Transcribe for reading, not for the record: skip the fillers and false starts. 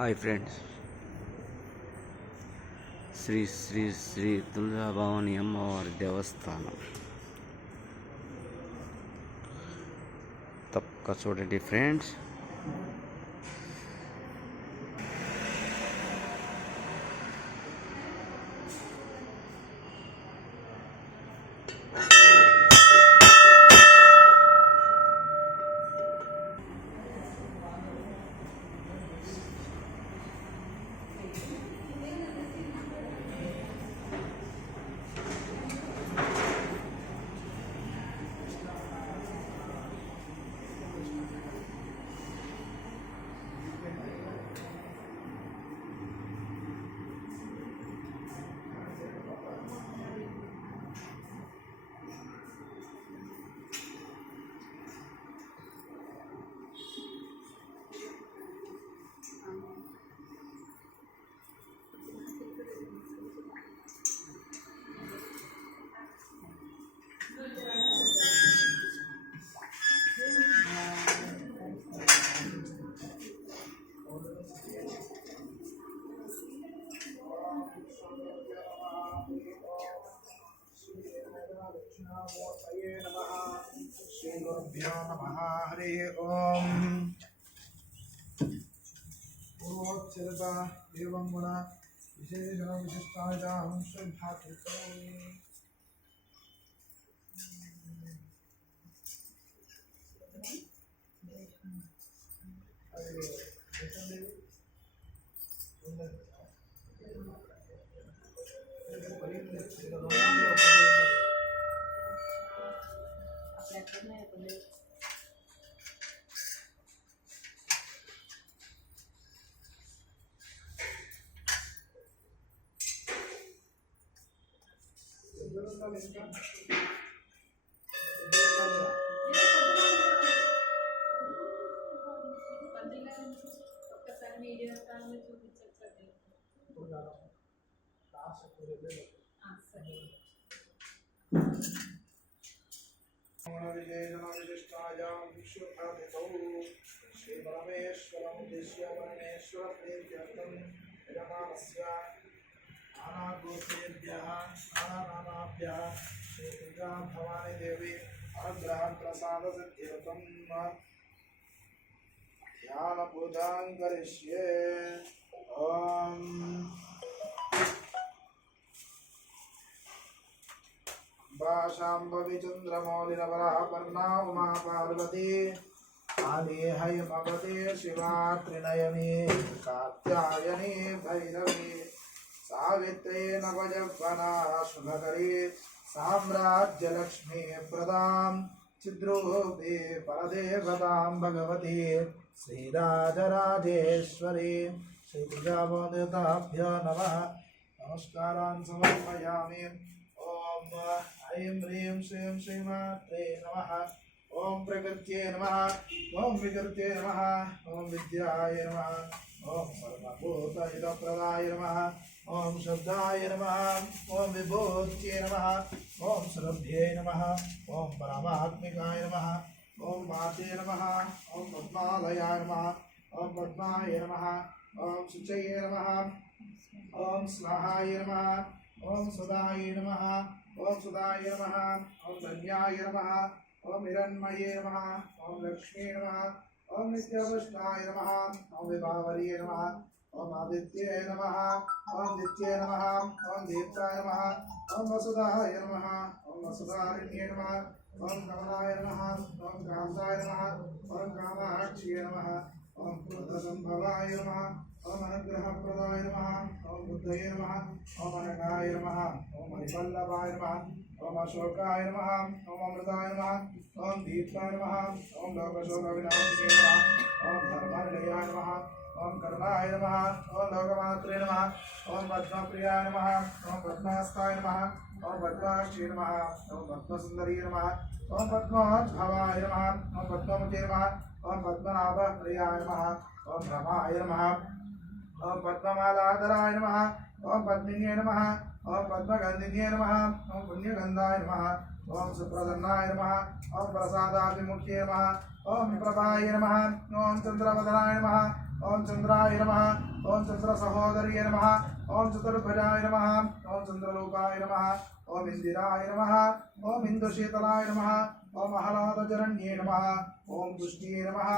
Hi friends, Shri Shri Shri Tuljabhavani అమ్మవారి దేవస్థానం తప్పక చూడండి ఫ్రెండ్స్. श्री गुरुभ्यो नमः। हरि ओम। पूर्वोच्चरता एवं गुण विशेषण विशिष्टायां श्रद्धाकृतो श्री परमेश्वरं दिश्य परमेश्वर प्रीत्यर्थं यजमानस्य नानागोत्रेभ्यः नानानाभ्यः श्री दुर्गा भवानी देवी अनुग्रह प्रसाद सिद्ध्यर्थं ध्यानपूजां करिष्ये। ओम शांभवी चंद्रमौलिनवरः पर्णा उमा पार्वती आदिहयमवती शिवा त्रिनयनी कात्यायनी भैरवी सावित्री नवयौवना शुभकरी साम्राज्यलक्ष्मी प्रदां चिद्रूपी परदेवतां भगवती श्रीराजराजेश्वरी श्रीदुर्गादेवताभ्यो नमः। नमस्कारान् समर्पयामि। ओम ऐं ह्रीं श्रीं श्रीमात्रे नमः। ओम प्रकृत्यै नमः। ओम विकृत्यै नमः। ओम विद्याय नमः। ओम सर्वभूतहितप्रदाय नमः। ओम शब्दाय नमः। ओम विभूत्यै नमः। ओम श्रद्धे नमः। ओम परमात्मिकाय नमः। ओम माते नमः। ओम पद्मालयाय नमः। ओम पद्माय नमः। ओम शुचये नमः। ओम स्वाहाय नमः। ओम सुदाय नमः। ओम सुदाय नमः। ओम धन्याय नमः। ओम हिरण्मये नमः। ओम लक्ष्मी नमः। ओम नित्यपुष्टाय नमः। ओम विभावर्ये नमः। ओम आदित्ये नमः। ओम नित्ये नमः। ओम दीप्ताय नमः। ओम वसुधाय नमः। ओम वसुधारिण्ये नमः। ओम कमलाय नमः। ओम कान्ताय नमः। ओम कामाक्षिये नमः। ओम क्रोधसंभवाय नमः। ओम अनुग्रहप्रदाय नमः। ओम बुद्धये नमः। ओम अनघाय नमः। ओम हरिवल्लभाय नमः। ओम अशोकाय नमः। ओम अमृताय नमः। ओम दीप्ताय नमः। ओम लोकशोकविनाशिने नमः। ओम धर्मनिलयाय नमः। ओम करुणाय नमः। ओम लोकमात्रे नमः। ओम पद्मप्रियाय नमः। ओम पद्मास्ताय नमः। ओम पद्माक्षी नमः। ओम पद्मसुंदरी नमः। ओम पद्मोद्भवाय नमः। ओम पद्ममुखे नमः। ओम पद्मनाभप्रियाय नमः। ओम रमाय नमः। ओम पद्ममालाधराय नमः। ओम पद्मिन्ये नमः। ओम पद्मगंधिन्ये नमः। ओम पुण्यगंधाय नमः। ओम सुप्रसन्नाय नमः। ओम प्रसादाभिमुख्ये नमः। ओम प्रभाय नमः। ओम चंद्रवदनाय नमः। ओम चंद्राय नमः ओम चंद्र सहोदर्ये नमः ओम चतुर्भुजाय नमः ओम चंद्रलोकाय नमः ओम इंदिराय नमः ओम इंदुशीतलाय नमः ओम आह्लादजनन्ये नमः ओम तुष्टिये नमः